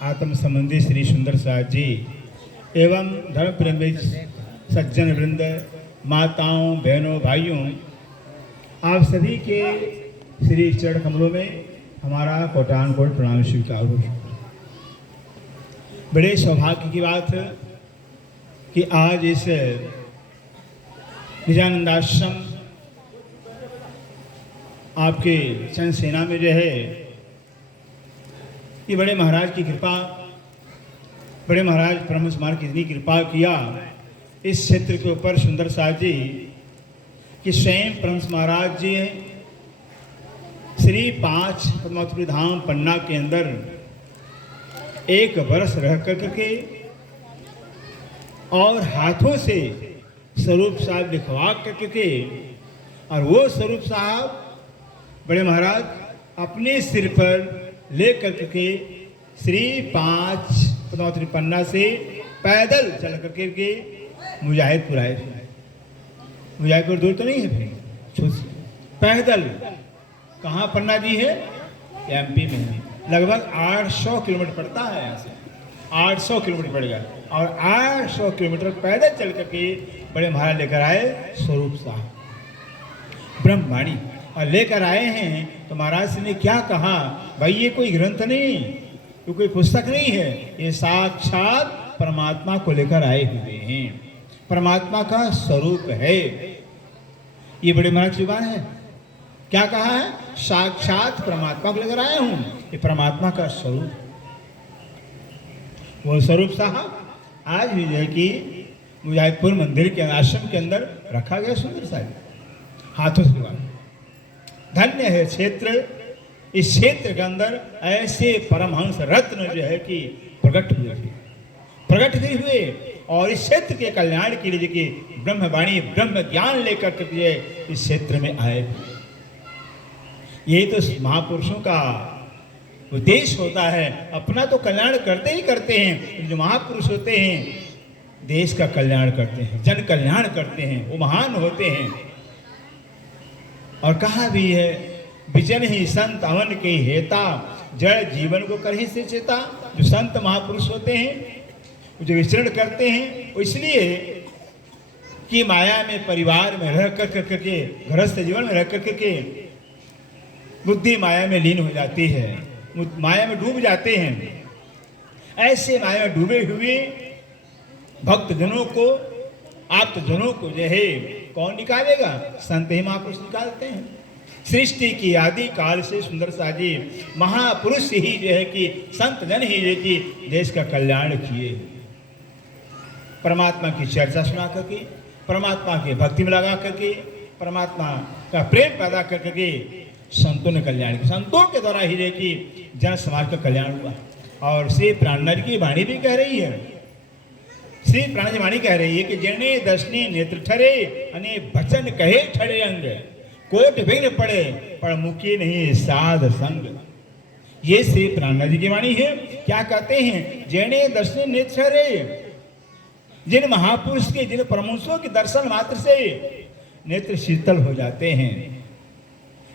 आत्म संबंधी श्री सुंदर साहब जी एवं धर्म प्रेमी सज्जन वृंद, माताओं, बहनों, भाइयों, आप सभी के श्री चरण कमलों में हमारा कोटान कोट प्रणाम स्वीकार हो। बड़े सौभाग्य की बात है कि आज इस निजानंदाश्रम आपके चंद सेना में जो है, ये बड़े महाराज की कृपा, बड़े महाराज ब्रह्म कुमार की इतनी कृपा किया इस क्षेत्र के ऊपर सुंदर साहब जी कि स्वयं ब्रह्म महाराज जी श्री 5 पद्मावती धाम पन्ना के अंदर 1 वर्ष रह करके और हाथों से स्वरूप साहब लिखवा करके, और वो स्वरूप साहब बड़े महाराज अपने सिर पर ले करके श्री 5 पद्मावती पन्ना से पैदल चल करके मुजाहिदपुर आए थे। मुजाहिदपुर दूर तो नहीं है भाई, पैदल। कहाँ पन्ना जी है? एमपी में है। लगभग 800 किलोमीटर पड़ता है यहाँ से, 800 किलोमीटर पड़ेगा। और 800 किलोमीटर पैदल चल करके बड़े महाराज लेकर आए स्वरूप साहब ब्रह्मवाणी, और लेकर आए हैं तो महाराज ने क्या कहा, भाई ये कोई ग्रंथ नहीं, ये कोई पुस्तक नहीं है, ये साक्षात परमात्मा को लेकर आए हुए हैं, परमात्मा का स्वरूप है। ये बड़े महाराज की जुबान है। क्या कहा है? साक्षात परमात्मा को लेकर आया हूं, ये परमात्मा का स्वरूप। वो स्वरूप साहब आज भी जो है कि मुजाहिदपुर मंदिर के आश्रम के अंदर रखा गया, सुंदर साहब हाथों से जुबान। धन्य है क्षेत्र, इस क्षेत्र के अंदर ऐसे परमहंस रत्न जो है कि प्रकट भी हुए और इस क्षेत्र के कल्याण के लिए कि ब्रह्मवाणी ब्रह्म ज्ञान लेकर के इस क्षेत्र में आए। यही तो महापुरुषों का उद्देश्य होता है। अपना तो कल्याण करते ही करते हैं, जो महापुरुष होते हैं देश का कल्याण करते हैं, जन कल्याण करते हैं, वो महान होते हैं। और कहा भी है, विजन ही संत अवन के हेता, जड़ जीवन को करहि से चेता। जो संत महापुरुष होते हैं, जो विचरण करते हैं, वो इसलिए कि माया में परिवार में रह करके, गृहस्थ जीवन में रह करके बुद्धि माया में लीन हो जाती है, माया में डूब जाते हैं। ऐसे माया में डूबे हुए भक्त जनों को, आप्त जनों को जो है कौन निकालेगा? संत ही महापुरुष निकालते हैं। सृष्टि की आदि काल से सुंदर सा जी महापुरुष ही जो है कि संत जन ही जो कि देश का कल्याण किए। परमात्मा की चर्चा सुना करके, परमात्मा के भक्ति में लगा करके, परमात्मा का प्रेम पैदा करके संतों ने कल्याण किया। संतों के द्वारा ही जो कि जन समाज का कल्याण हुआ। और श्री प्राणनाथ की वाणी भी कह रही है, श्री प्राण वाणी कह रही है कि जने दर्शनी नेत्र ठरे अने भजन कहे ठरे अंग, कोट विघ्न पड़े पर मुखी नहीं साध संग। ये श्री प्राणनाथ जी की वाणी है। क्या कहते हैं? जने दर्शनी नेत्र ठरे, जिन महापुरुष के, जिन परमहंसों के दर्शन मात्र से नेत्र शीतल हो जाते हैं,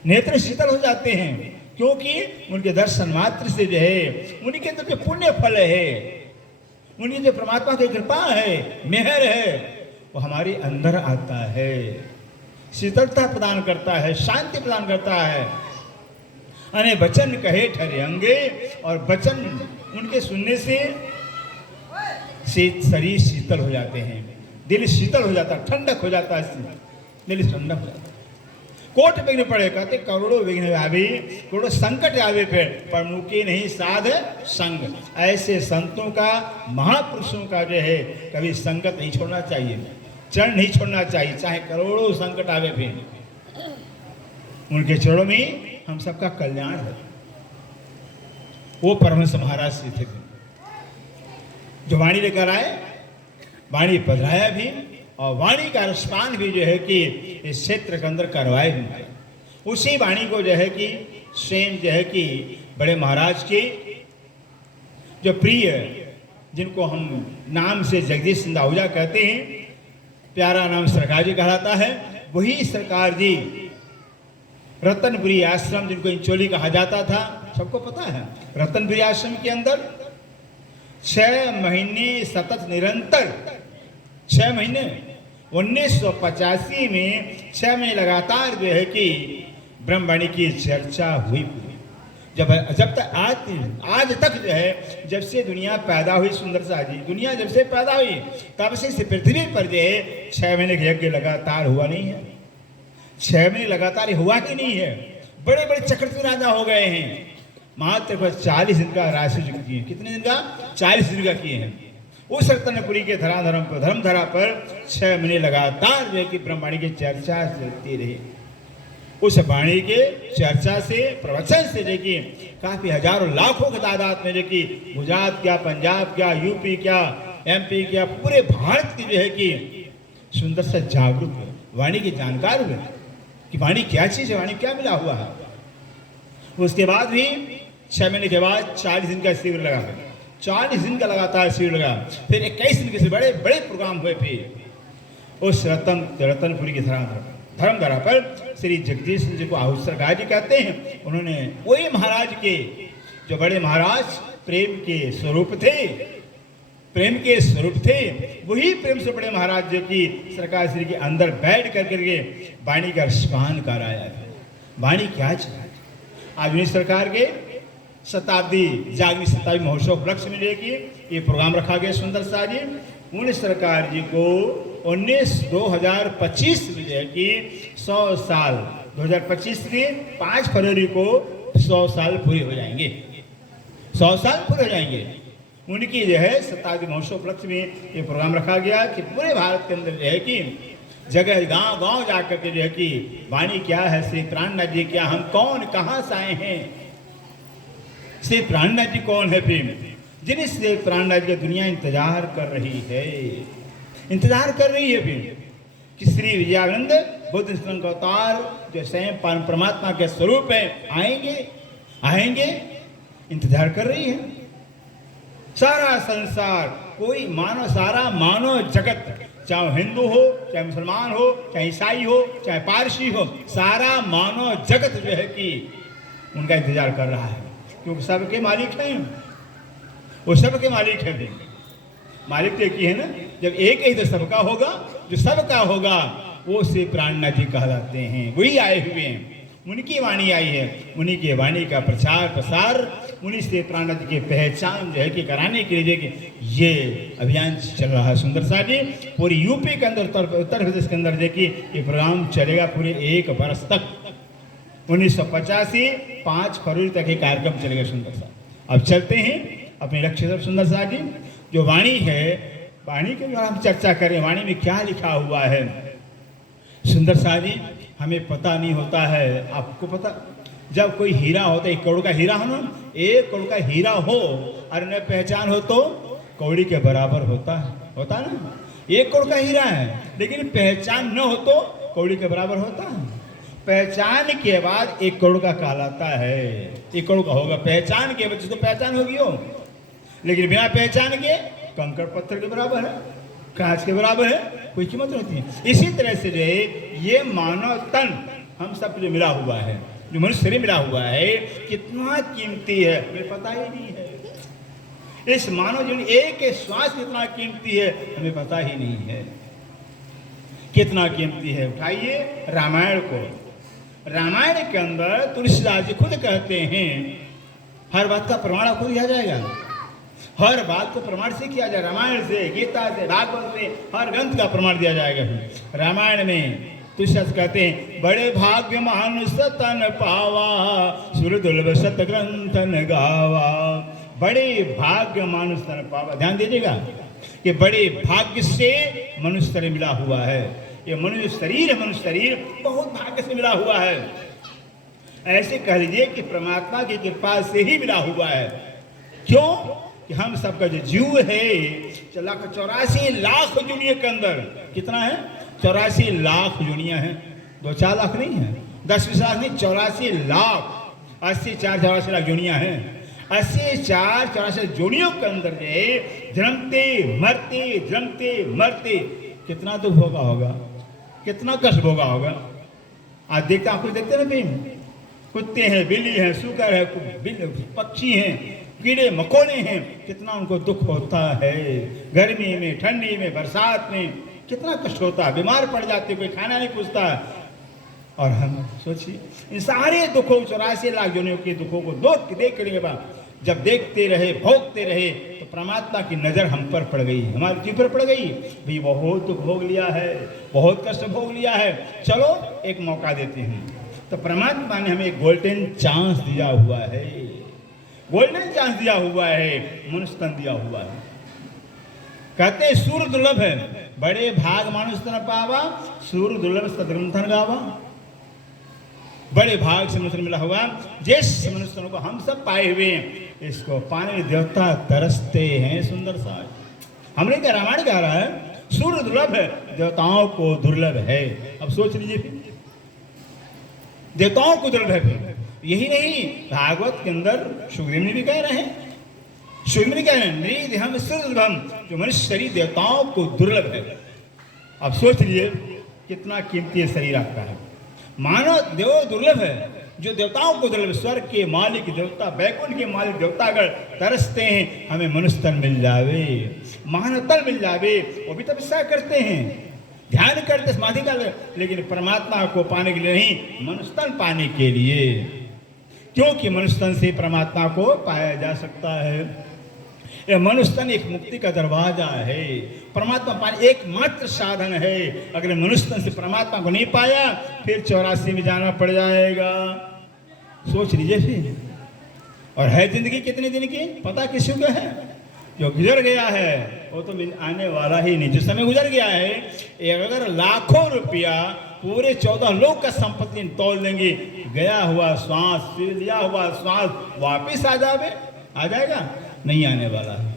नेत्र शीतल हो जाते हैं, क्योंकि उनके दर्शन मात्र से जो है उनके अंदर जो पुण्य फल है, उनकी जो परमात्मा की कृपा है, मेहर है, वो हमारे अंदर आता है, शीतलता प्रदान करता है, शांति प्रदान करता है। अने वचन कहे ठरे अंगे, और वचन उनके सुनने से शरीर शीतल हो जाते हैं, दिल शीतल हो जाता है, ठंडक हो जाता है, दिल ठंडक हो जाता है। कोट विघ्न पड़े, कहते करोड़ों विघ्न आवे, करोड़ों संकट आवे पर मुके नहीं साध संग। ऐसे संतों का, महापुरुषों का जो है कभी संगत नहीं छोड़ना चाहिए, चरण नहीं छोड़ना चाहिए, चाहे करोड़ों संकट आवे फिर उनके चरणों में हम सबका कल्याण है। वो परमहंस महाराज से थे जो वाणी लेकर आए, वाणी पधराया भी, और वाणी का रसपान भी जो है कि इस क्षेत्र के अंदर करवाए हुए। उसी वाणी को जो है कि स्वयं जो है कि बड़े महाराज के जो प्रिय, जिनको हम नाम से जगदीश सिंह आहूजा कहते हैं, प्यारा नाम सरकार जी कहलाता है, वही सरकार जी रतनपुरी आश्रम, जिनको इंचोली कहा जाता था, सबको पता है। रतनपुरी आश्रम के अंदर 6 महीने सतत निरंतर, 6 महीने 1985 में 6 महीने लगातार जो है कि ब्रह्मवाणी की चर्चा हुई। जब तक आज तक जो है, जब से दुनिया पैदा हुई सुंदर सा जी, दुनिया जब से पैदा हुई तब से इस पृथ्वी पर जो है 6 महीने का यज्ञ लगातार हुआ नहीं है। 6 महीने लगातार हुआ ही नहीं है। बड़े बड़े चक्रवर्ती राजा हो गए हैं, मात्र 40 दिन का राशि किए। कितने दिन का? 40 दिन का किए हैं। उस रत्नपुरी के धर्मधरा पर 6 महीने लगातार जो है कि ब्रह्मवाणी की चर्चा चलती रही। उस वाणी के चर्चा से, प्रवचन से देखिए काफी हजारों लाखों की तादाद में देखिए गुजरात क्या, पंजाब क्या, यूपी क्या, एमपी क्या, पूरे भारत की जो है कि सुंदर से जागरूक हुए, वाणी के जानकार हुए कि वाणी क्या चीज है, वाणी क्या मिला हुआ है। उसके बाद भी 6 महीने के बाद 40 दिन का शिविर लगा, 40 दिन का लगातार शिविर लगा। फिर 21 दिन के बड़े बड़े प्रोग्राम हुए। फिर उस रतनपुरी की धर्मधरा पर श्री जगदीश जी को आहूत सरकार जी कहते हैं। उन्होंने वही महाराज के, जो बड़े महाराज प्रेम के स्वरूप थे, प्रेम के स्वरूप थे, वही प्रेम से बड़े महाराज जो कि सरकार श्री के अंदर बैठ करके वाणी का स्पान कराया था। वाणी क्या चाहिए? आज उन्हीं सरकार के शताब्दी जागनी शताब्दी महोत्सव उपलक्ष्य में ये प्रोग्राम रखा गया सुंदर सा जी। उन सरकार जी को 2025 में जो है कि 100 साल, 2025 के 5 फरवरी को 100 साल पूरे हो जाएंगे, 100 साल पूरे हो जाएंगे। उनकी जो है शताब्दी महोत्सव उपलक्ष्य में ये प्रोग्राम रखा गया कि पूरे भारत के अंदर जो है कि जगह गांव गांव जाकर के जो है कि वाणी क्या है, श्री प्राणनाथ जी क्या, हम कौन, कहाँ से आए हैं, श्री प्राणनाथ जी कौन है, प्रेम जिन्हें श्री प्राणनाथ जी की दुनिया इंतजार कर रही है, इंतजार कर रही है फिर कि श्री विजयानंद बुद्ध का अवतार जो स्वयं परमात्मा के स्वरूप है आएंगे, इंतजार कर रही है। सारा संसार, कोई मानव, सारा मानव जगत, चाहे हिंदू हो, चाहे मुसलमान हो, चाहे ईसाई हो, चाहे पारसी हो, सारा मानव जगत जो है कि उनका इंतजार कर रहा है, क्योंकि सबके मालिक हैं, वो सबके मालिक है। मालिक तो एक ही है ना, जब एक ही तो सबका होगा, जो सबका होगा वो श्री प्राणनाथ जी कहलाते हैं, वही आए हुए हैं, उनकी वाणी आई है। उन्हीं की वाणी का प्रचार प्रसार, उन्हीं से प्राणनाथ जी की पहचान जो है कि कराने के लिए कि ये अभियान चल रहा है सुंदर सा जी। पूरी यूपी के अंदर, उत्तर प्रदेश के अंदर देखिए ये प्रोग्राम चलेगा पूरे 1 वर्ष तक। 1985 5 फरवरी तक ये कार्यक्रम चलेगा सुंदर सा। अब चलते हैं अपने लक्ष्य तरफ सुंदर सा जी। जो वाणी है, वाणी के जो हम चर्चा करें, वाणी में क्या लिखा हुआ है सुंदर सा जी, हमें पता नहीं होता है। आपको पता, जब कोई हीरा होता है, 1 करोड़ का हीरा हो ना, 1 करोड़ का हीरा हो और न पहचान हो तो कौड़ी के बराबर होता है ना। 1 करोड़ का हीरा है लेकिन पहचान न हो तो कौड़ी के बराबर होता है। पहचान के बाद 1 करोड़ का कहलाता है, 1 करोड़ का होगा। पहचान के वजह से तो पहचान होगी हो, लेकिन बिना पहचान के कंकड़ पत्थर के बराबर है, कांच के बराबर है, कोई कीमत नहीं है। इसी तरह से जो है ये मानव तन हम सब जो मिला हुआ है, जो मनुष्य शरीर मिला हुआ है, कितना कीमती है हमें पता ही नहीं है। इस मानव जीवन एक श्वास कितना कीमती है हमें पता ही नहीं है, कितना कीमती है। उठाइए रामायण को, रामायण के अंदर तुलसीदास जी खुद कहते हैं हर बात का प्रमाण आपको दिया जाएगा, हर बात को प्रमाण से किया जाए, रामायण से, गीता से, भागवत से, हर ग्रंथ का प्रमाण दिया जाएगा। रामायण में तुलसीदास कहते हैं बड़े भाग्य मानुष तन पावा, सुर दुर्लभ सत ग्रंथन गावा। बड़े भाग्य मानुष तन पावा, ध्यान दीजिएगा कि बड़े भाग्य से मनुष्य शरीर मिला हुआ है। ये मनुष्य शरीर बहुत भाग्य से मिला हुआ है। ऐसे कह लीजिए कि परमात्मा की कृपा से ही मिला हुआ है। क्यों कि हम सबका जो जीव है 84 लाख दुनिया के अंदर, कितना है 84 लाख दुनिया है, 2-4 लाख नहीं है, 10-20 लाख नहीं, 84 लाख, 84 लाख दुनिया है। 84 जोड़ियों के अंदर जो जन्मते मरते कितना दुख भोगा होगा, कितना कष्ट भोगा होगा। आज देखते ना फिल्म, कुत्ते हैं, बिल्ली हैं, सुकर है, पक्षी हैं, कीड़े मकोड़े हैं, कितना उनको दुख होता है। गर्मी में, ठंडी में, बरसात में कितना कष्ट होता है, बीमार पड़ जाते, कोई खाना नहीं पूछता। और हम सोचिए इन सारे दुखों, 84 लाख जोनियों के दुखों को देख करने के बाद जब देखते रहे, भोगते रहे, तो परमात्मा की नज़र हम पर पड़ गई, हमारे जीव पर पड़ गई। भाई बहुत दुख भोग लिया है, बहुत कष्ट भोग लिया है, चलो एक मौका देते हैं। तो परमात्मा ने हमें एक गोल्डन चांस दिया हुआ है, गोल्डन चांस दिया हुआ है, मनुष्य तन दिया हुआ है। कहते हैं सूर्य दुर्लभ है, बड़े भाग मानुष तन पावा, सूर्य दुर्लभ सदग्रंथन गावा। बड़े भाग से मनुष्य मिला हुआ, जिस मनुष्य को हम सब पाए हुए हैं, इसको पाने देवता तरसते हैं। सुंदर सा हमने क्या रामायण कह रहा है, सूर्य दुर्लभ है, देवताओं को दुर्लभ है। अब सोच लीजिए, फिर देवताओं को दुर्लभ है। यही नहीं, भागवत के अंदर सुखदेव ने भी कह रहे हैं, सुखदेव ने कह रहे हैं नृदेहम सुरदुर्लभम, जो मनुष्य शरीर देवताओं को दुर्लभ है। अब सोच लीजिए कितना कीमती शरीर आपका है। मानव देव दुर्लभ है, जो देवताओं को दुर्लभ, स्वर्ग के मालिक देवता, बैकुंठ के मालिक देवता अगर तरसते हैं हमें मनुष्य तन मिल जावे, मानव तन मिल जावे, वो भी तपस्या करते हैं, ध्यान करते, समाधि कर, लेकिन परमात्मा को पाने के लिए नहीं, मनुष्य तन पाने के लिए। क्योंकि मनुष्य तन से परमात्मा को पाया जा सकता है। यह मनुष्य तन एक मुक्ति का दरवाजा है, परमात्मा पाने एकमात्र साधन है। अगर मनुष्य तन से परमात्मा को नहीं पाया, फिर 84 में जाना पड़ जाएगा। सोच लीजिए फिर। और है जिंदगी कितने दिन की, पता किसी को है? जो गुजर गया है वो तो आने वाला ही नहीं। जो समय गुजर गया है, अगर लाखों रुपया पूरे 14 लोग का संपत्ति तोड़ लेंगे, गया हुआ श्वास, लिया हुआ श्वास वापिस आ जाएगा? नहीं आने वाला है।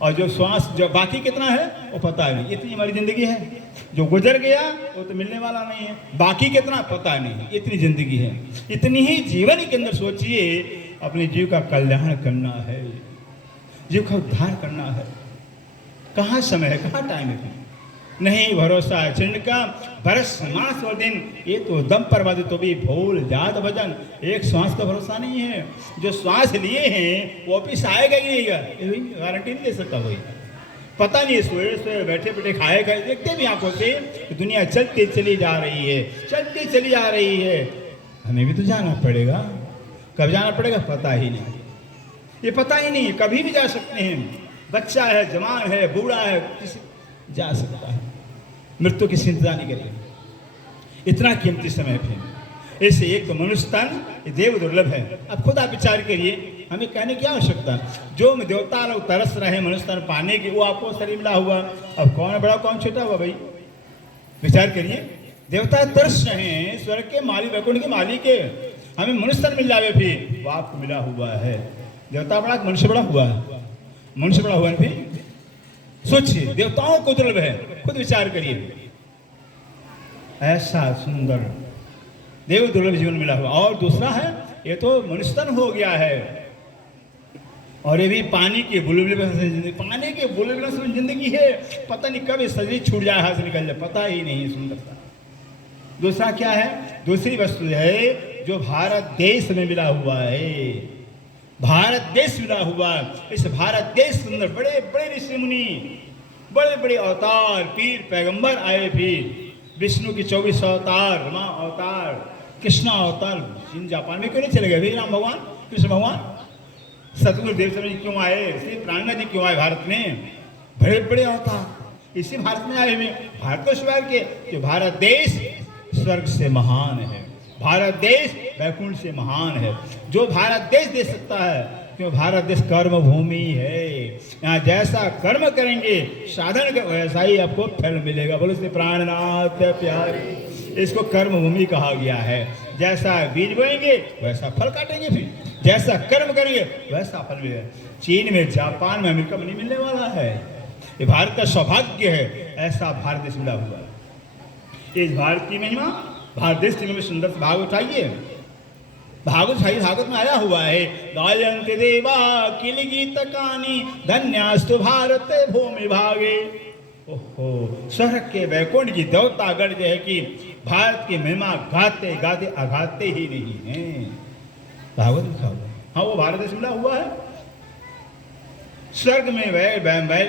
और जो श्वास जो बाकी कितना है वो पता नहीं। इतनी हमारी जिंदगी है, जो गुजर गया वो तो मिलने वाला नहीं है, बाकी कितना पता नहीं। इतनी जिंदगी है, इतनी ही जीवन के अंदर सोचिए, अपने जीव का कल्याण करना है, जीव का उद्धार करना है। कहाँ समय है, कहाँ टाइम है? नहीं भरोसा है चिन्ह का, बरस मास और दिन, ये तो दम पर बात तो भी भूल जात भजन। एक श्वास का भरोसा नहीं है, जो श्वास लिए हैं वो वापिस आएगा ही नहीं, गारंटी नहीं दे सकता कोई। पता नहीं, सवेरे बैठे बैठे खाएगा, देखते भी आंखों से दुनिया चलती चली जा रही है, चलती चली जा रही है। हमें भी तो जाना पड़ेगा, कब जाना पड़ेगा पता ही नहीं, ये पता ही नहीं, कभी भी जा सकते हैं। बच्चा है, जवान है, बूढ़ा है, किसी जा सकता है। मृत्यु की चिंता नहीं करिए, इतना कीमती समय फिर। ऐसे एक तो मनुष्य तन देव दुर्लभ है। अब खुद आप विचार करिए, हमें कहने की आवश्यकता, जो देवता लोग तरस रहे मनुष्य तन पाने की, वो आपको शरीर मिला हुआ। अब कौन बड़ा कौन छोटा हुआ भाई? विचार करिए, देवता तरस रहे हैं, स्वर्ग के मालिक, वैकुंठ के मालिक है, हमें मनुष्य तन मिल जावे, फिर वो आपको मिला हुआ है। देवता बड़ा, मनुष्य बड़ा हुआ है, मनुष्य बड़ा हुआ है। फिर सोचिए, देवताओं को दुर्लभ है, खुद विचार करिए। ऐसा सुंदर देव दुर्लभ जीवन मिला हुआ। और दूसरा है, ये तो मनुष्य तन हो गया है, और ये भी पानी के बुलबुले में, पानी के बुलबुले में जिंदगी है। पता नहीं कब शरीर छूट जाए, हाथ से निकल जाए, पता ही नहीं। सुंदरता दूसरा क्या है? दूसरी वस्तु है जो भारत देश में मिला हुआ है, भारत देश मिला हुआ। इस भारत देश के अंदर बड़े बड़े ऋषि मुनि, बड़े बड़े अवतार, पीर पैगंबर आए। फिर विष्णु की 24 अवतार, रमा अवतार, कृष्णा अवतार। चीन जापान में क्यों नहीं चले गए भाई राम भगवान, कृष्ण भगवान? सतगुरु देव जी क्यों आए? श्री प्राणनाथ जी क्यों आए भारत में? बड़े बड़े अवतार इसी भारत में आए हुए। भारत को स्वीकार के, जो भारत देश स्वर्ग से महान है, भारत देश वैकुंठ से महान है। जो भारत देश दे सकता है, क्यों? भारत देश कर्म भूमि है। यहाँ जैसा कर्म करेंगे, साधन का, वैसा ही आपको फल मिलेगा। बोलो श्री प्राणनाथ प्यारे। इसको कर्म भूमि कहा गया है। जैसा बीज बोएंगे वैसा फल काटेंगे, फिर जैसा कर्म करेंगे वैसा फल मिलेगा। चीन में, जापान में, अमेरिका में नहीं मिलने वाला है। ये भारत का सौभाग्य है, ऐसा भारत देश मिला हुआ है। इस भारत की महिमा, भारत देश की में सुंदर भाग उठाइए। भागवत में आया हुआ है, गायन्ति देवा किल गीत कानी, धन्यास्तु भारत भूमि भागे। ओहो, स्वर्ग के वैकुंठ की देवता गण जो है कि भारत की महिमा गाते गाते अगाते ही नहीं है। भागवत लिखा हुआ है। हाँ, वो भारत देश मिला हुआ है। स्वर्ग में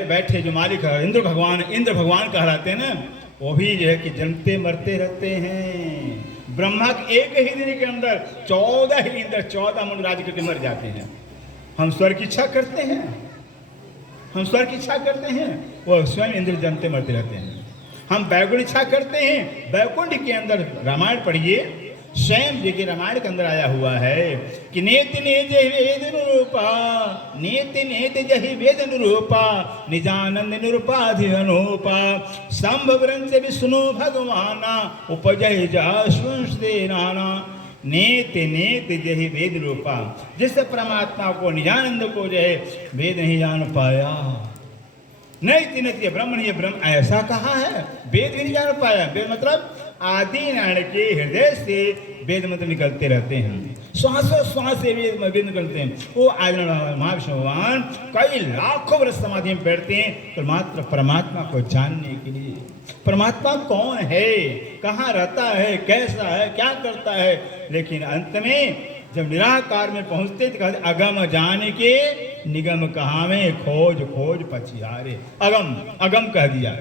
बैठे जो मालिक है इंद्र भगवान कहलाते हैं ना, वो भी जो है कि जन्मते मरते रहते हैं। ब्रह्मा के एक ही दिन के अंदर 14 ही इंद्र 14 मनु राज्य करके मर जाते हैं। हम स्वर्ग की इच्छा करते हैं, हम स्वर्ग की इच्छा करते हैं, वो स्वयं इंद्र जन्मते मरते रहते हैं। हम बैकुंठ इच्छा करते हैं, बैकुंठ के अंदर रामायण पढ़िए, स्वयं जी के रामायण के अंदर आया हुआ है कि नेति नेति वेद निरूपा, नेति नेति जहि वेद निरूपा, निजानंद निरूपाधि अनुपा, संभव से विष्णु भगवाना, उपजय जाश्वंशे नाना। नेति नेति जहि वेद रूपा, जिस परमात्मा को निजानंद को जो है वेद नहीं जान पाया, नहीं तीन ब्रह्म नहीं ब्रह्म ऐसा कहा है, वेद भी नहीं जान पाया। वेद मतलब आदि नारायण के हृदय से वेद मंत्र निकलते रहते हैं, श्वास से वेद निकलते हैं। वो आदि महाविष्णु भगवान कई लाखों वर्ष समाधि में बैठते हैं तो मात्र परमात्मा को जानने के लिए। परमात्मा कौन है, कहाँ रहता है, कैसा है, क्या करता है। लेकिन अंत में जब निराकार में पहुंचते तो कहते अगम जाने के निगम कहाँ में, खोज खोज पछियारे। अगम अगम कह दिया,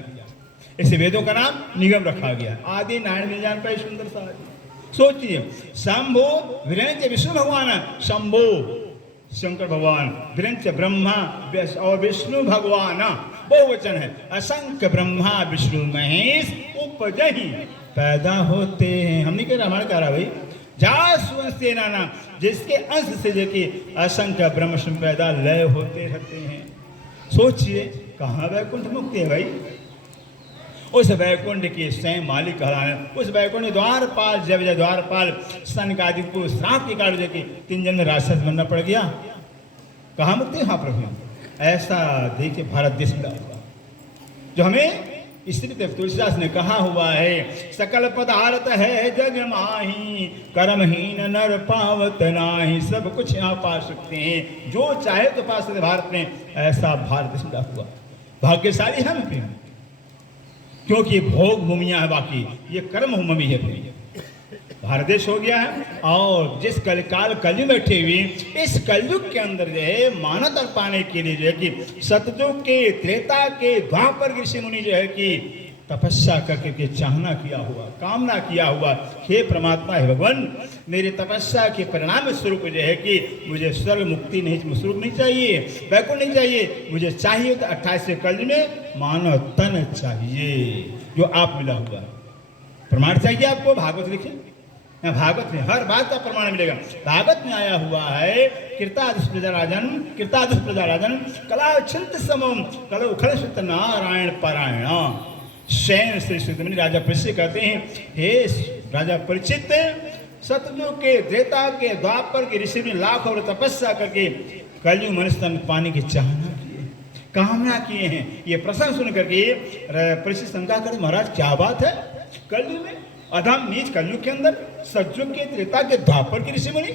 इसे वेदों का नाम निगम रखा गया। आदि नारायण नहीं जान पाए, सुंदर सा सोचिए। शंभो विरंच विष्णु भगवान, शंभो शंकर भगवान, विरंच ब्रह्मा और विष्णु भगवान, बहुवचन है। असंख्य ब्रह्मा विष्णु महेश उपजहि पैदा होते हैं। हम नहीं कह रामायण कह रहा भाई, जास्वंसे नाना, जिसके अंश से जो कि असंख्य ब्रह्म पैदा लय होते रहते हैं। सोचिए कहाँ वैकुंठ मुक्ति है भाई। उस वैकुंठ के स्वयं मालिक कहलाए, उस वैकुंठ द्वारपाल, जब द्वारपाल सनकादि को श्राप के कारण जो कि 3 जन्म राक्षस बनना पड़ गया, कहाँ मुक्ति हाँ प्रभु। ऐसा देखिए भारत देश में हुआ, जो हमें इसलिए तुलसीदास ने कहा हुआ है, सकल पदार्थ है जग माही, कर्महीन नर पावत नाही। सब कुछ यहाँ पा सकते हैं, जो चाहे तो पा सकते। भारत में ऐसा भारत देश में हुआ, भाग्यशाली हम भी, क्योंकि भोग भूमियां है, बाकी ये कर्म भूमि है। भारत देश हो गया है। और जिस कलकाल कलयुग बैठे हुए, इस कलयुग के अंदर जो है मानवता पाने के लिए जो है कि सतयुग के, त्रेता के, द्वापर ऋषि मुनि जो है कि तपस्या करके के चाहना किया हुआ, कामना किया हुआ, हे परमात्मा, हे भगवान, मेरे तपस्या के परिणाम स्वरूप जो है कि मुझे स्वर्ग मुक्ति नहीं, स्वरूप नहीं चाहिए, वैकुंठ नहीं चाहिए, मुझे चाहिए तो 28वें कलयुग में मानव तन चाहिए, जो आप मिला हुआ। प्रमाण चाहिए आपको, भागवत लिखे, भागवत में हर बात का प्रमाण मिलेगा। भागवत में आया हुआ है, कृतादुष प्रजाराजन कला चिंत समम कल उखल सुत नारायण पारायण। स्वयं श्री सुतमुनि राजा परीक्षित कहते हैं, हे राजा परीक्षित, सतयुग के, त्रेता के, द्वापर के ऋषि ने लाखों वर्ष तपस्या करके कलयुग मनुष्य तन पाने की चाहना किए, कामना किए हैं। ये प्रसंग सुन करके परीक्षित शंका करे, महाराज क्या बात है, कलयुग में अधम नीच कलयुग के अंदर, सतयुग के, त्रेता के, द्वापर के ऋषि मुनि,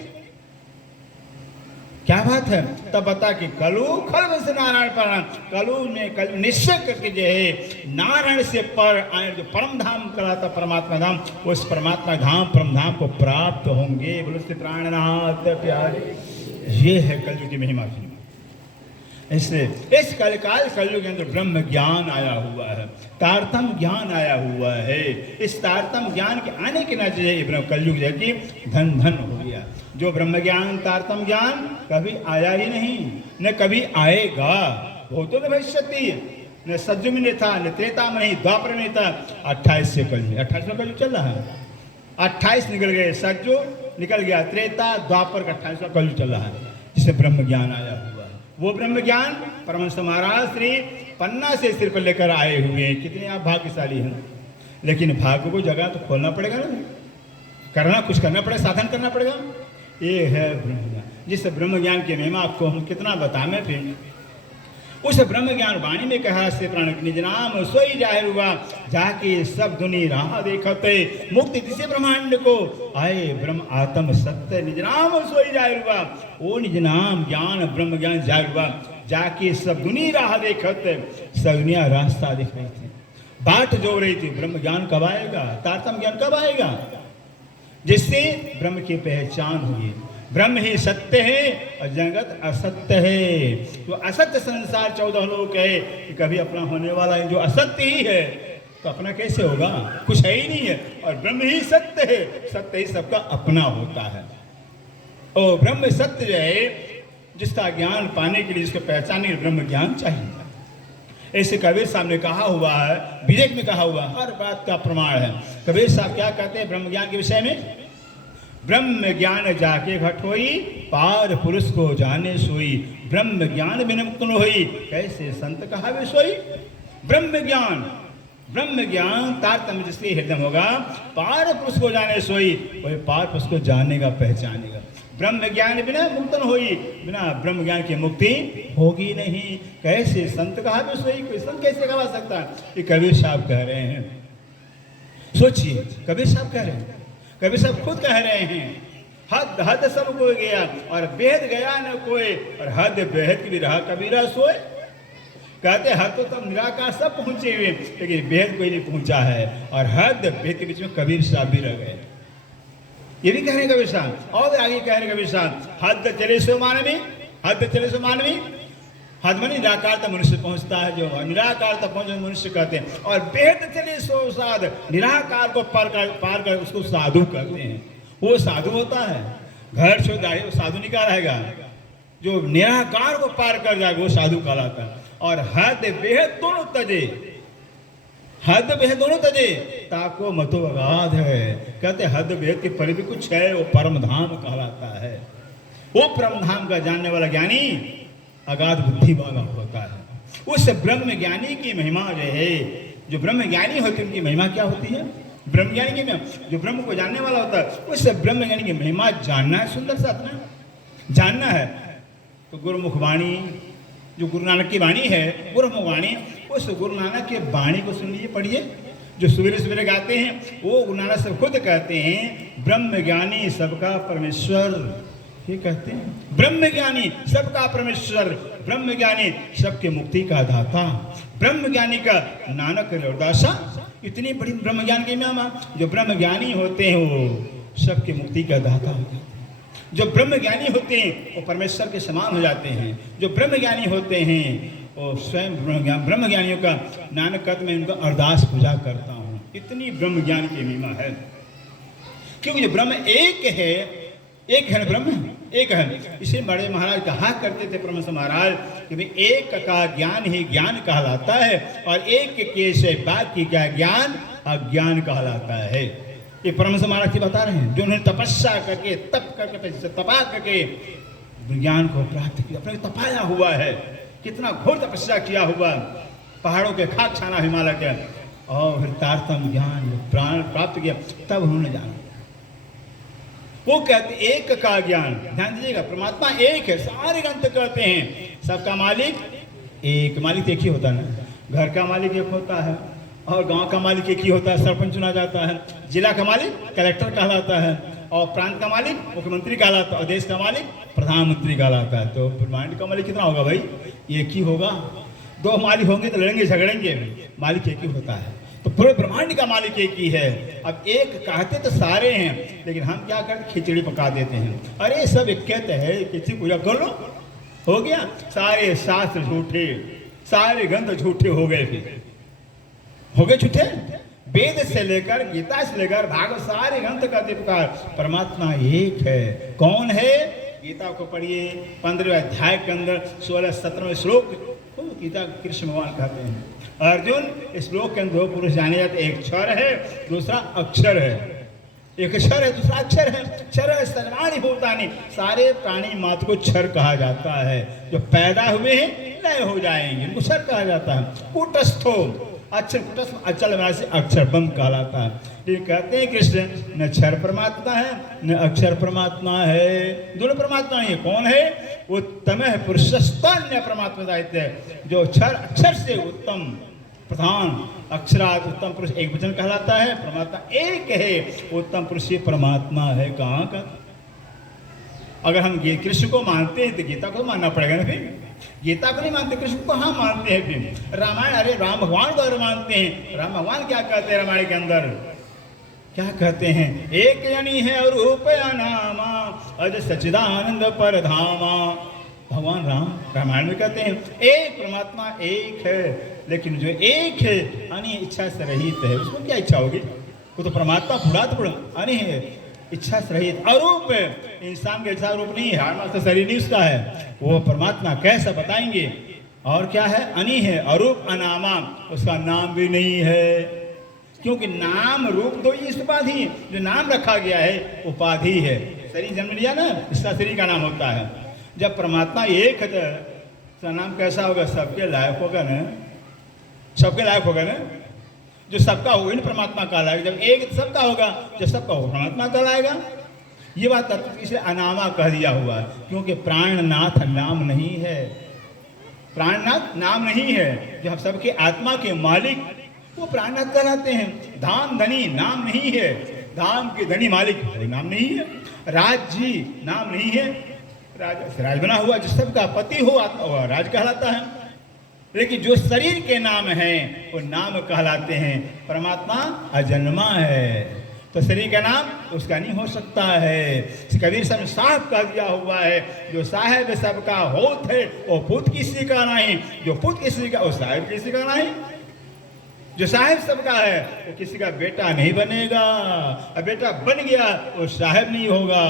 क्या बात है। तब बता कि कलु खल से नारायण पर, कलु में कल निश्चय करके जो है नारायण से पर आए, जो परम धाम कहलाता परमात्मा धाम, उस परमात्मा धाम परम धाम को प्राप्त होंगे। बोलो से प्राणनाथ प्यारे, ये है कलयुग की महिमा की। इसलिए इस कलकाल कलयुग के अंदर ब्रह्म ज्ञान आया हुआ है, तारतम ज्ञान आया हुआ है। इस तारतम ज्ञान के आने के नतीजे ब्रह्म कलयुग जो कि धन धन हो गया। जो ब्रह्म ज्ञान, तारतम ज्ञान कभी आया ही नहीं, न कभी आएगा। भूतो न भविष्यति, न सतयुग में था, न त्रेता में नहीं, द्वापर में था। 28 से कलयुग, 28वां कलयुग चल रहा है। 28 निकल गए, सतयुग निकल गया, त्रेता द्वापर का 28वां कलयुग चल रहा है, जिससे ब्रह्म ज्ञान आया हुआ। वो ब्रह्म ज्ञान परमहंस महाराज श्री पन्ना से सिर पर लेकर आए हुए हैं। कितने आप भाग्यशाली हैं। लेकिन भाग्य को जगह तो खोलना पड़ेगा ना, करना, कुछ करना पड़ेगा, साधन करना पड़ेगा। ये है ब्रह्म ज्ञान। जिस ब्रह्म ज्ञान की महिमा आपको हम कितना बताएं फिर। उस ब्रह्म ज्ञान वाणी में कहा से प्राण निज नाम सोई जाहिर हुआ, जाके सब दुनी राह देखते, मुक्ति दिसे ब्रह्मांड को आए ब्रह्म आत्म सत्य, निज नाम सोई जाहिर हुआ। ओ निज नाम ज्ञान ब्रह्म ज्ञान जाहिर हुआ, जाके सब दुनी राह देखते, सब दुनिया रास्ता देख रही थी, बाट जो रही थी। ब्रह्म ज्ञान कब आएगा, तारतम ज्ञान कब आएगा, जिससे ब्रह्म की पहचान हुई। ब्रह्म ही सत्य है और जगत असत्य है। तो असत्य संसार 14 लोक है कि कभी अपना होने वाला है, जो असत्य ही है तो अपना कैसे होगा, कुछ है ही नहीं है। और ब्रह्म ही सत्य है, सत्य ही सबका अपना होता है। और ब्रह्म सत्य जो है, जिसका ज्ञान पाने के लिए, जिसको पहचानने के लिए ब्रह्म ज्ञान चाहिए। ऐसे कबीर साहब ने कहा हुआ है, विवेक में कहा हुआ, हर बात का प्रमाण है। कबीर साहब क्या कहते हैं ब्रह्म ज्ञान के विषय में? ब्रह्म ज्ञान जाके घट होई, पार पुरुष को जाने सोई। ब्रह्म ज्ञान बिन मुक्त न होई, कैसे संत कहावे सोई। ब्रह्म ज्ञान तारतम्य जिसके हृदय होगा, पार पुरुष को जाने सोई, वही पार पुरुष को जानेगा, पहचानेगा। ब्रह्म ज्ञान बिना मुक्त न होई, बिना ब्रह्म ज्ञान की मुक्ति होगी नहीं। कैसे संत कहावे सोई, कोई संत कैसे कहा सकता है? ये कबीर साहब कह रहे हैं। सोचिए, कबीर साहब कह रहे हैं, कबीर साहब खुद कह रहे हैं, हद हद सब कोई गया और बेहद गया न कोई, और हद बेहद की भी रहा कबीरा सोए। कहते हद तो सब निराकार सब पहुंचे हुए, लेकिन बेहद कोई नहीं पहुंचा है, और हद बेहद के बीच में कबीर साहब भी रह गए। ये भी कह रहे हैं कबीर साहब, और आगे कह रहे हैं कबीर साहब, हद चले सो मानवी, हद चले सो मानवी। हद में निराकार तक मनुष्य पहुंचता है, जो निराकार तक पहुंचे मनुष्य कहते हैं, और बेहद चले सो साध, निराकार को पार कर उसको साधु कहते हैं। वो साधु होता है, घर छोड़ दाढ़ी वो साधु नहीं कहलाएगा, जो निराकार को पार कर जाएगा वो साधु कहलाता है। और हद बेहद दोनों तजे, हद बेहद दोनों तजे, ताको मतो अगाध है। कहते हद बेहद के पर भी कुछ है, वो परम धाम कहलाता है। वो परम धाम का जानने वाला ज्ञानी अगाध बुद्धि वाला होता है। उस ब्रह्म ज्ञानी की महिमा जो है, जो ब्रह्म ज्ञानी होती है उनकी महिमा क्या होती है? ब्रह्म ज्ञानी की महिमा, जो ब्रह्म को जानने वाला होता है, उस ब्रह्म ज्ञानी की महिमा जानना है। सुंदर सा अपना जानना है तो गुरुमुख वाणी, जो गुरु नानक की वाणी है, गुरुमुख वाणी, उस गुरु नानक की वाणी को सुन लीजिए, पढ़िए। जो सवेरे सवेरे गाते हैं वो गुरु नानक से खुद कहते हैं, ब्रह्म ज्ञानी सबका परमेश्वर। ये कहते हैं ब्रह्म ज्ञानी सबका परमेश्वर, ब्रह्म ज्ञानी सबके मुक्ति का दाता, ब्रह्म ज्ञानी का नानक लौदासा। इतनी बड़ी ब्रह्म ज्ञान की महिमा। जो ब्रह्म ज्ञानी होते हैं वो सबके मुक्ति का दाता हो जाते हैं। जो ब्रह्म ज्ञानी होते हैं वो परमेश्वर के समान हो जाते हैं। जो ब्रह्म ज्ञानी होते हैं वो स्वयं ब्रह्म ज्ञानियों का नानक कहते मैं उनका अरदास पूजा करता हूँ। इतनी ब्रह्म ज्ञान की महिमा है, क्योंकि जो ब्रह्म एक है, एक है ब्रह्म, एक है। इसे बड़े महाराज कहा करते थे परमहंस महाराज कि भाई एक का ज्ञान ही ज्ञान कहलाता है, और एक के से बाकी का ज्ञान अज्ञान कहलाता है। ये परमहंस महाराज जी बता रहे हैं, जो उन्होंने तपस्या करके, तप करके, तपा करके ज्ञान को प्राप्त किया, अपने तपाया हुआ है। कितना घोर तपस्या किया हुआ, पहाड़ों के खाक छाना हिमालय के, और फिर तारतम्य ज्ञान प्राण प्राप्त किया, तब उन्होंने जाना। वो कहते एक का ज्ञान, ध्यान दीजिएगा, परमात्मा एक है, सारे ग्रंथ कहते हैं सबका मालिक एक। मालिक एक ही होता है ना, घर का मालिक एक होता है, और गांव का मालिक एक ही होता है, सरपंच चुना जाता है। जिला का मालिक कलेक्टर कहलाता है, और प्रांत का मालिक मुख्यमंत्री कहलाता है, और देश का मालिक प्रधानमंत्री कहलाता है। तो ब्रह्मांड का मालिक कितना होगा भाई? एक ही होगा। दो मालिक होंगे तो लड़ेंगे झगड़ेंगे, मालिक एक ही होता है। तो पूरे ब्रह्मांड का मालिक एक ही है। अब एक कहते तो सारे हैं, लेकिन हम क्या करते, खिचड़ी पका देते हैं। अरे सब एक कहते हैं, किसी पूजा कर लो, हो गया। सारे शास्त्र झूठे, सारे ग्रंथ झूठे हो गए, फिर हो गए झूठे। वेद से लेकर गीता से लेकर भागवत सारे ग्रंथ का दीपकार परमात्मा एक है। कौन है? गीता को पढ़िए, 15वें अध्याय के अंदर 16-17वें श्लोक गीता कृष्ण भगवान कहते हैं, अर्जुन श्लोक के अंदर दो पुरुष जाने जाते, एक क्षर है दूसरा अक्षर है। एक क्षर है दूसरा अक्षर है। क्षर है सर्वाणि भूतानि, सारे प्राणी मात्र को क्षर कहा जाता है। जो पैदा हुए हैं लय हो जाएंगे, इनको क्षर कहा जाता है। कूटस्थो अक्षर, कुटस्थ अचल वाले से अक्षर ब्रह्म कहलाता है। लेकिन कहते हैं कृष्ण न क्षर परमात्मा है न अक्षर परमात्मा है, दोनों परमात्मा है। कौन है? उत्तम है पुरुषस्तन्य परमात्मा दायित्व है। जो अक्षर से उत्तम प्रधान, अक्षरात उत्तम पुरुष एक वचन कहलाता है। परमात्मा एक है, उत्तम पुरुष परमात्मा है। कहाँ का? अगर हम कृष्ण को मानते हैं तो गीता को मानना पड़ेगा ना। फिर गीता को नहीं मानते, कृष्ण को हाँ मानते हैं। फिर रामायण, अरे राम भगवान को अगर मानते हैं, राम भगवान क्या कहते हैं रामायण के अंदर क्या कहते हैं, एक यानी है और रूप अनामा अज सच्चिदानंद पर धामा। भगवान राम रामायण में कहते हैं एक परमात्मा एक है, लेकिन जो एक है यानी इच्छा से रहित है, उसको क्या इच्छा होगी? वो तो परमात्मा पूरा यानी है इच्छा से रहित, अरूप है, इंसान का इच्छा रूप नहीं है, हार से शरीर नहीं उसका है, वो परमात्मा कैसा बताएंगे। और क्या है, अनि है, अरूप अनामा, उसका नाम भी नहीं है, क्योंकि नाम रूप दो ही उपाधि, जो नाम रखा गया है उपाधि है। शरीर जन्म लिया ना, इसका शरीर का नाम होता है। जब परमात्मा एक है तो नाम कैसा होगा? सबके लायक होगा ना, सबके लायक होगा ना, जो सबका होगा ना परमात्मा कहलाएगा। जब एक सबका होगा, जो सबका होगा परमात्मा कहलाएगा। ये बात इसलिए अनामा कह दिया हुआ है, क्योंकि प्राणनाथ नाम नहीं है, प्राणनाथ नाम नहीं है। जो हम सबके आत्मा के मालिक वो प्राणनाथ कहलाते हैं। धाम धनी नाम नहीं है, धाम के धनी मालिक वो नाम नहीं है। राज जी नाम नहीं है, राज बना हुआ जो सबका पति हो राज कहलाता है। लेकिन जो शरीर के नाम हैं वो नाम कहलाते हैं। परमात्मा अजन्मा है, तो शरीर का नाम उसका नहीं हो सकता है। कबीर साहब ने साफ कह दिया हुआ है, जो साहेब सबका होत है वो पुत किसी का नहीं, जो पुत किसी का वो साहेब किसी का नहीं। जो साहेब सबका है वो किसी का बेटा नहीं बनेगा, और बेटा बन गया वो साहेब नहीं होगा।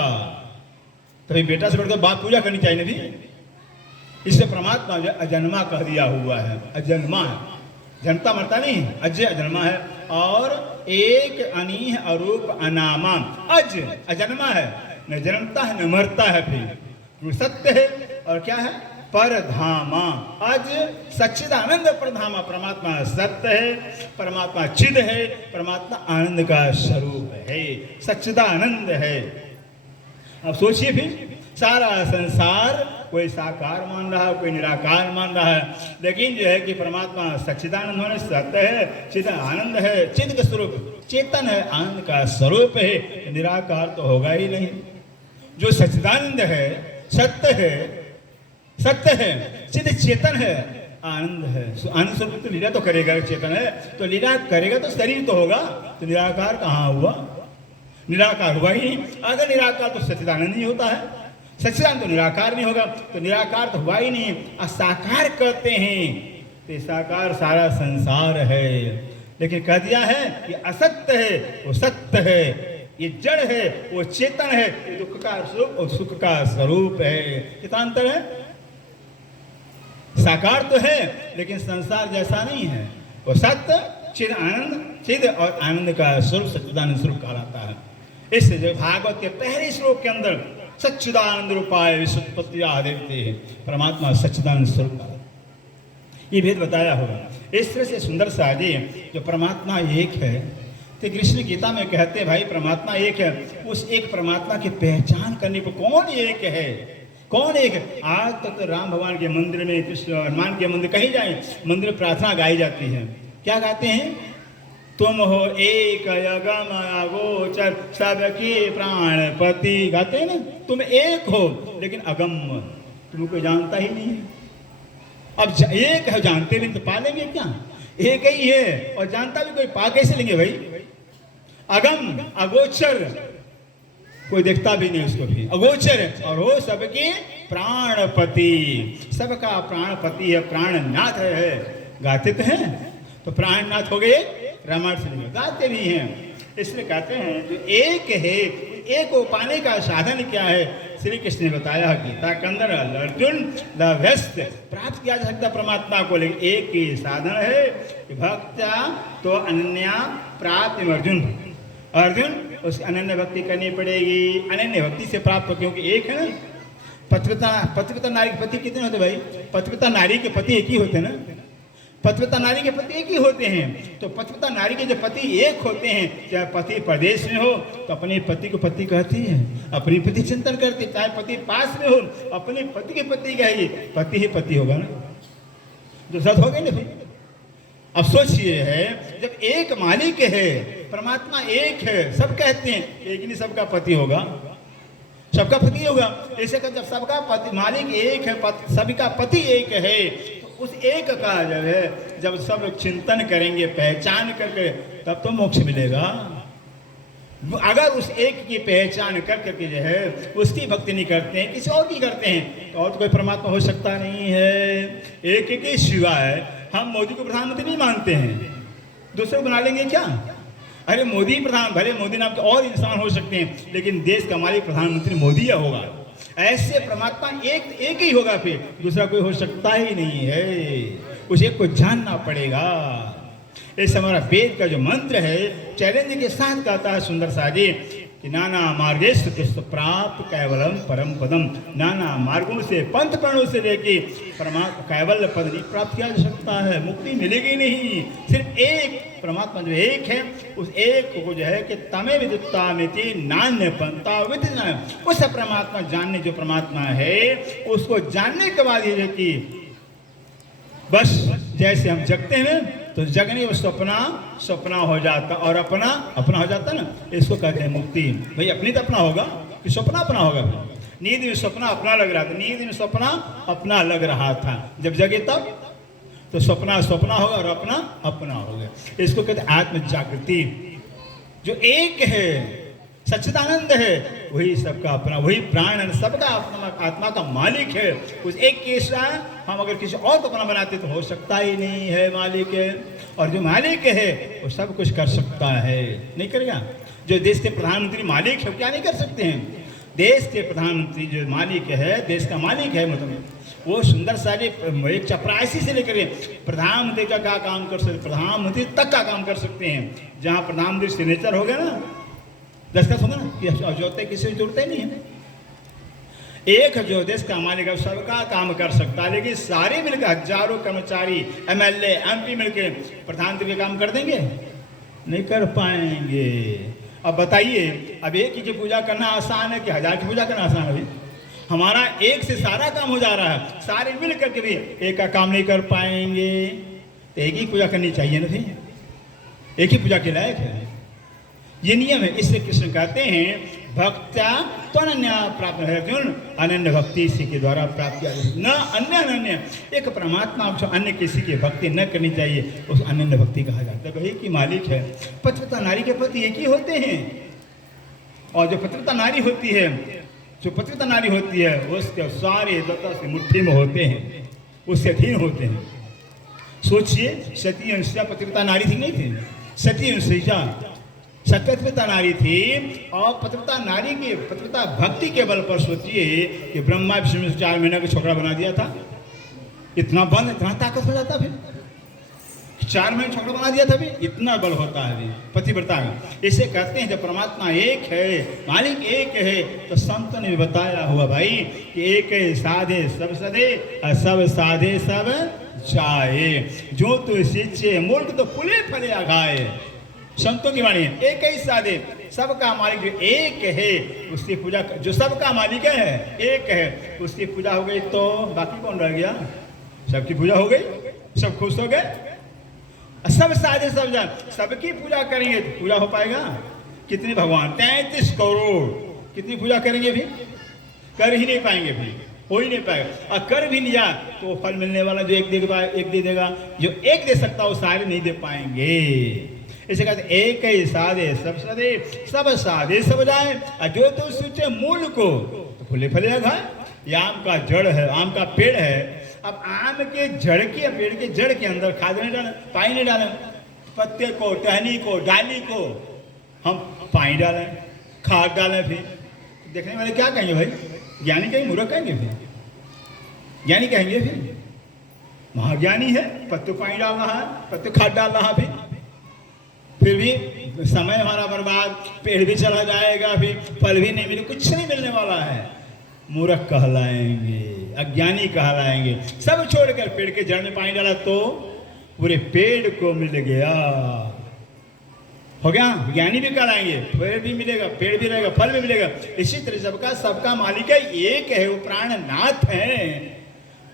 तो बेटा से बढ़कर बाप पूजा करनी चाहिए नहीं। इससे परमात्मा जो अजन्मा कह दिया हुआ है, अजन्मा है, जन्मता मरता नहीं, अजय अजन्मा है। और एक अनीह अरूप अनामा, अज अजन्मा है, न जन्मता है न मरता है, फिर सत्य है। और क्या है? परधामा, अज सच्चिदानंद परधामा। परमात्मा सत्य है, परमात्मा चिद है, परमात्मा आनंद का स्वरूप है, सच्चिदानंद है। अब सोचिए फिर सारा संसार कोई साकार मान रहा है, कोई निराकार मान रहा है, लेकिन जो है कि परमात्मा सच्चिदानंद होने सत्य है, चिद आनंद है, चिद का स्वरूप चेतन है, आनंद का स्वरूप है, निराकार तो होगा ही नहीं। जो सच्चिदानंद है, सत्य है, सत्य है, चिद चेतन है, आनंद है, आनंद स्वरूप तो लीला तो करेगा, चेतन है तो लीला करेगा, तो शरीर तो होगा, तो निराकार कहाँ हुआ? निराकार हुआ ही नहीं। अगर निराकार तो सच्चिदानंद नहीं होता है, सच्चिदानंद तो निराकार नहीं होगा, तो निराकार तो हुआ ही नहीं। असाकार कहते हैं तो साकार सारा संसार है, लेकिन कह दिया है कि असत्य है वो सत्य है, ये जड़ है वो चेतन है, ये दुख का स्वरूप और सुख का स्वरूप है। कितना अंतर है? साकार तो है लेकिन संसार जैसा नहीं है, वो सत्य चिद आनंद, चिद और आनंद का स्वरूप सच्चिदानंद स्वरूप कहलाता है। इससे जो भागवत के पहले श्लोक के अंदर सच्चिदानंद रूपाय विश्वोत्पत्ति देवते परमात्मा सच्चिदानंद स्वरूप का ये भेद बताया होगा। इस तरह से सुंदर सा जी जो परमात्मा एक है, तो कृष्ण गीता में कहते हैं भाई परमात्मा एक है, उस एक परमात्मा की पहचान करने पर कौन एक है, कौन एक है? आज तक तो राम भगवान के मंदिर में, कृष्ण हनुमान के मंदिर कहीं जाए मंदिर में प्रार्थना गाई जाती है। क्या गाते हैं? तुम हो एक अगम अगोचर सबके प्राणपति, गाते हैं ना, तुम एक हो लेकिन अगम, तुमको जानता ही नहीं है। अब एक है, जानते भी तो पा लेंगे क्या? एक ही है और जानता भी कोई पा कैसे लेंगे भाई? अगम अगोचर, कोई देखता भी नहीं उसको भी, अगोचर है, और वो सबके प्राणपति, सबका प्राणपति है, प्राणनाथ है। गाते तो हैं, तो प्राणनाथ हो गए, रामायण से गाते भी हैं। इसलिए कहते हैं जो एक है, एक को पाने का साधन क्या है? श्री कृष्ण ने बताया गीता के अंदर, अर्जुन लभ्यस्त, प्राप्त किया जा सकता परमात्मा को, लेकिन एक ही साधन है भक्त्या तो अनन्या प्राप्त। अर्जुन अर्जुन उस अनन्य भक्ति करनी पड़ेगी, अनन्य भक्ति से प्राप्त हो, क्योंकि एक है ना। पतिव्रता नारी के पति कितने होते भाई? पतिव्रता नारी के पति एक ही होते ना, पतिव्रता नारी के पति एक ही होते हैं। तो पतिव्रता नारी के जो पति एक होते हैं, चाहे पति प्रदेश में हो तो अपने पति को पति कहती है, अपनी पति चिंतन करती, चाहे पति पास में हो अपने पति के पति कहेगी, पति ही पति होगा ना, जो सद हो गए ना फिर। अब सोचिए है, जब एक मालिक है, परमात्मा एक है, सब कहते हैं, एक नहीं सबका पति होगा, सबका पति होगा। ऐसे कर जब सबका पति मालिक एक है, सबका पति एक है, उस एक का जब है, जब सब लोग चिंतन करेंगे, पहचान करके, तब तो मोक्ष मिलेगा। अगर उस एक की पहचान कर करके जो है उसकी भक्ति नहीं करते हैं, किसी और की करते हैं, तो और तो कोई परमात्मा हो सकता नहीं है। एक एक ही सिवाय हम मोदी को प्रधानमंत्री नहीं मानते हैं, दूसरे को बना लेंगे क्या? अरे मोदी प्रधान, भले मोदी नाम के और इंसान हो सकते हैं, लेकिन देश का मालिक प्रधानमंत्री मोदी होगा। ऐसे परमात्मा एक ही होगा, फिर दूसरा कोई हो सकता ही नहीं है। उस एक को जानना पड़ेगा। इस हमारा वेद का जो मंत्र है चैलेंज के साथ कहता है सुंदर सा जी कि नाना मार्गेश प्राप्त कैवलम परम पदम। नाना मार्गों से, पंथ प्रणों से लेके परमात्मा कैवल्य पद नहीं प्राप्त किया जा सकता है, मुक्ति मिलेगी नहीं। सिर्फ एक परमात्मा जो एक है, उस एक को जो है कि तमे विदिता मिति नान्य पंथा विदिना, उस परमात्मा जानने जो परमात्मा है उसको जानने के बाद ये कि बस जैसे हम जगते हैं तो जगने वो सपना हो जाता, और अपना हो जाता ना, इसको कहते हैं मुक्ति। भाई अपनी तो अपना होगा कि सपना अपना होगा? नींद में सपना अपना लग रहा था, नींद में सपना अपना लग रहा था, जब जगे तब तो सपना होगा और अपना होगा। इसको कहते हैं आत्म जागृति। जो एक है, सच्चिदानंद है, वही सबका अपना, वही प्राण सबका अपना, आत्मा का मालिक है। उस एक के सिवा हम अगर किसी और को अपना बनाते तो हो सकता ही नहीं है। मालिक है, और जो मालिक है वो सब कुछ कर सकता है, नहीं करेगा? जो देश के प्रधानमंत्री मालिक है, क्या नहीं कर सकते हैं? देश के प्रधानमंत्री जो मालिक है, देश का मालिक है, मतलब वो सुंदर सारी एक चपरासी से लेकर प्रधानमंत्री का क्या काम कर सकते, प्रधानमंत्री तक का काम कर सकते हैं। जहाँ प्रधानमंत्री सिग्नेचर हो गया ना, दस्तखत होगा ना, कि अजोते किसी की जरूरत ही नहीं है। एक जो देश का मालिक है सबका काम कर सकता है, लेकिन सारे मिलकर हजारों कर्मचारी एमएलए एमपी मिलकर प्रधानमंत्री के काम कर देंगे? नहीं कर पाएंगे। अब बताइए, अब एक की पूजा करना आसान है कि हजार की पूजा करना आसान है? हमारा एक से सारा काम हो जा रहा है, सारे मिल करके भी एक का काम नहीं कर पाएंगे। तो एक ही पूजा करनी चाहिए ना, फिर एक ही पूजा के लायक है, ये नियम है। इसलिए कृष्ण कहते हैं भक्त्या तो अनन्य प्राप्त है, अर्जुन अनन्य भक्ति इसी के द्वारा प्राप्त किया जाए, न अन्य अनन्य। एक परमात्मा जो अन्य किसी की भक्ति न करनी चाहिए उस अनन्य भक्ति कहा जाता है। तो एक ही मालिक है। पतिव्रता नारी के पति एक ही होते हैं, और जो पतिव्रता नारी होती है, उसके सारे दत्ता से मुट्ठी में होते हैं, उसके अधीन होते हैं। सोचिए, सती अनुसुईया पतिव्रता नारी थी नहीं थी? सती अनुसुईया सत्यव्रता नारी थी, और पतिव्रता नारी की पतिव्रता भक्ति के बल पर सोचिए कि ब्रह्मा विष्णु 4 महीने का छोकरा बना दिया था। इतना बल, इतना ताकत हो जाता फिर? 4 महीने छोकरा बना दिया था, भी इतना बल होता है पतिव्रता में। इसे कहते हैं जब परमात्मा एक है, मालिक एक है, तो संत ने भी बताया हुआ भाई कि एक है साधे सब सदे, और सब साधे सब जाए। जो तू सींचे मूर्ख तो फूले फले आगाए। संतों की वाणी है, एक ही साधे, सबका मालिक जो एक है उसकी पूजा, जो सबका मालिक है एक है उसकी पूजा हो गई तो बाकी कौन रह गया? सबकी पूजा हो गई, सब खुश हो गए। सब साधे सब जान, सबकी पूजा करेंगे तो पूजा हो पाएगा? कितने भगवान? 33 करोड़, कितनी पूजा करेंगे? भी कर ही नहीं पाएंगे, भी हो ही नहीं पाएगा। और कर भी लिया तो फल मिलने वाला जो एक दे देगा, जो एक दे सकता वो सारे नहीं दे पाएंगे। इसे कहते एक ही साधे सब सदे, सब साधे सब जाए, और जो तो सोचे मूल को तो फूले फले खाए। ये आम का जड़ है, आम का पेड़ है। अब आम के जड़ के, पेड़ के जड़ के अंदर खाद नहीं डालें, पानी नहीं डालें, पत्ते को, टहनी को, डाली को हम पानी डालें, खाद डालें, फिर देखने वाले क्या कहेंगे? भाई ज्ञानी कहेंगे, मूर्ख कहेंगे? फिर ज्ञानी कहेंगे, फिर महाज्ञानी है, पत्ते पानी डाल रहा है, पत्ते खाद डाल रहा है, फिर भी समय हमारा बर्बाद, पेड़ भी चला जाएगा, फिर फल भी नहीं मिले, कुछ नहीं मिलने वाला है। मूर्ख कहलाएंगे, अज्ञानी कहलाएंगे। सब छोड़कर पेड़ के जड़ में पानी डाला तो पूरे पेड़ को मिल गया, हो गया। ज्ञानी भी कहलाएंगे, पेड़ भी मिलेगा, पेड़ भी रहेगा, फल भी मिलेगा। इसी तरह सबका मालिक है, एक है, वो प्राणनाथ है।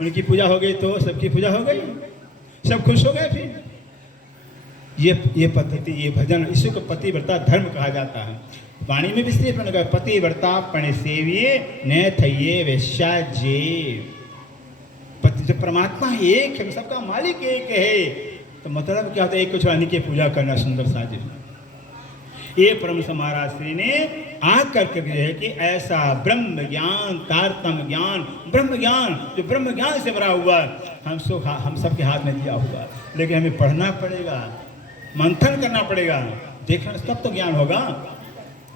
उनकी पूजा हो गई तो सबकी पूजा हो गई, सब खुश हो गए। फिर ये पद्धति, ये भजन, इसी को पतिव्रता धर्म कहा जाता है। वाणी में भी स्त्री प्रण पतिव्रता पण सेविये न थइये वेश्या जे। पति जब परमात्मा एक है, सबका मालिक एक है, तो मतलब क्या होता है? एक को छोड़ा की पूजा करना। सुंदर सा जी, ये परमहंस महाराज श्री ने आकर के है कि ऐसा ब्रह्म ज्ञान, तारतम्य ज्ञान, ब्रह्म ज्ञान जो ब्रह्म ज्ञान से भरा हुआ हम सबके हाथ में दिया हुआ, लेकिन हमें पढ़ना पड़ेगा, मंथन करना पड़ेगा, देखना तब तो ज्ञान होगा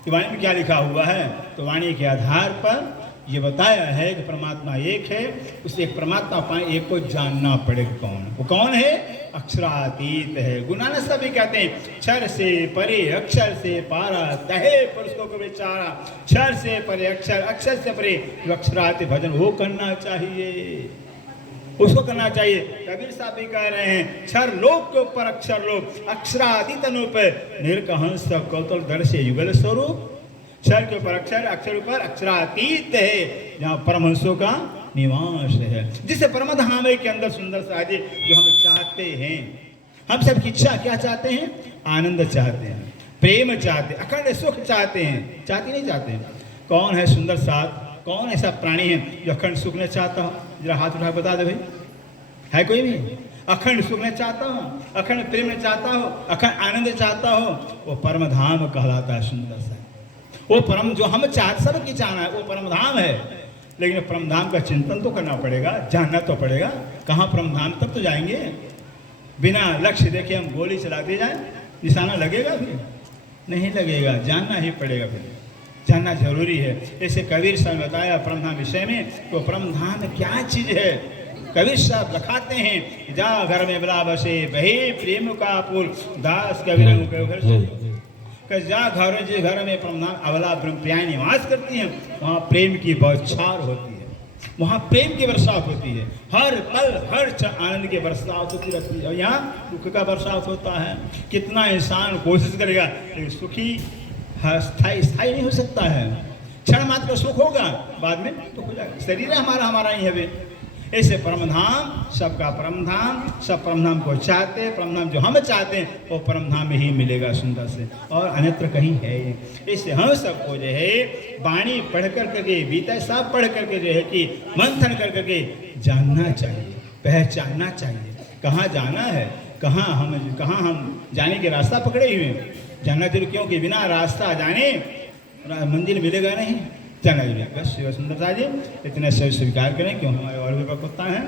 कि वाणी में क्या लिखा हुआ है। तो वाणी के आधार पर ये बताया है कि परमात्मा एक है, उस एक परमात्मा पाए एक को जानना पड़ेगा। कौन वो कौन है? अक्षरातीत है। गुणानंद सभी कहते हैं क्षर से परे अक्षर से पारा, तहे पुरुष को विचारा, क्षर से परे अक्षर, अक्षर से परे जो अक्षरातीत भजन वो करना चाहिए, उसको करना चाहिए। कबीर साहब भी कह रहे हैं क्षर लोक के ऊपर अक्षर लोक, अक्षरातीत अनूप निर्कहंस कौतल दर से युगल स्वरूप। क्षर के ऊपर अक्षर, अक्षर ऊपर अक्षरातीत है, जहाँ परमहंसों का निवास है, जिसे परमधाम के अंदर सुंदर साजे जो हम चाहते हैं। हम सबकी इच्छा क्या चाहते हैं? आनंद चाहते हैं, प्रेम चाहते हैं, अखंड सुख चाहते हैं। चाहते नहीं चाहते? कौन है सुंदर साथ, कौन ऐसा प्राणी है जो अखंड सुख नहीं चाहता हो? जरा हाथ उठा बता दे भाई, है कोई भी? अखंड सुख नहीं चाहता हो, अखंड प्रेम नहीं चाहता हो, अखंड आनंद चाहता हो, वो परम धाम कहलाता है। सुंदर सा वो परम जो हम चाहते, सबकी चाहना है, वो परम धाम है। लेकिन परम धाम का चिंतन तो करना पड़ेगा, जानना तो पड़ेगा। कहाँ परम धाम, तब तो जाएंगे। बिना लक्ष्य देखे हम गोली चलाते जाए, निशाना लगेगा? फिर नहीं लगेगा, जानना ही पड़ेगा। फिर जानना जरूरी है। ऐसे कबीर साहब ने बताया परम धाम विषय में, तो परम धाम क्या चीज है? कबीर साहब लखाते हैं, जा घर में बला बसे बहे प्रेम का पुल, दास कबीर जा घर में परम धाम अवला ब्रह्म प्रियाएं निवास करती हैं, वहाँ प्रेम की बौछार होती है, वहाँ प्रेम की बरसात होती है। हर पल हर आनंद की बरसात होती रहती है, और यहाँ दुख का बरसात होता है। कितना इंसान कोशिश करेगा, लेकिन सुखी स्थायी नहीं हो सकता है। क्षण मात्र का सुख होगा, बाद में तो हो जाएगा। शरीर हमारा ही है। ऐसे परमधाम, सबका परमधाम, सब परमधाम को चाहते, परमधाम जो हम चाहते हैं वो परमधाम में ही मिलेगा सुंदर से, और अन्यत्र कहीं है। इससे हम सबको जो है वाणी पढ़ कर करके, गीता साहब पढ़ करके जो है कि मंथन कर करके जानना चाहिए, पहचानना चाहिए कहाँ जाना है, कहाँ हम जाने के रास्ता पकड़े हुए हैं। जानना जरूर, क्योंकि बिना रास्ता जाने मंदिर मिलेगा नहीं। चला बस सुंदरता जी इतने स्वीकार करें, क्यों हमारे और भी होता है।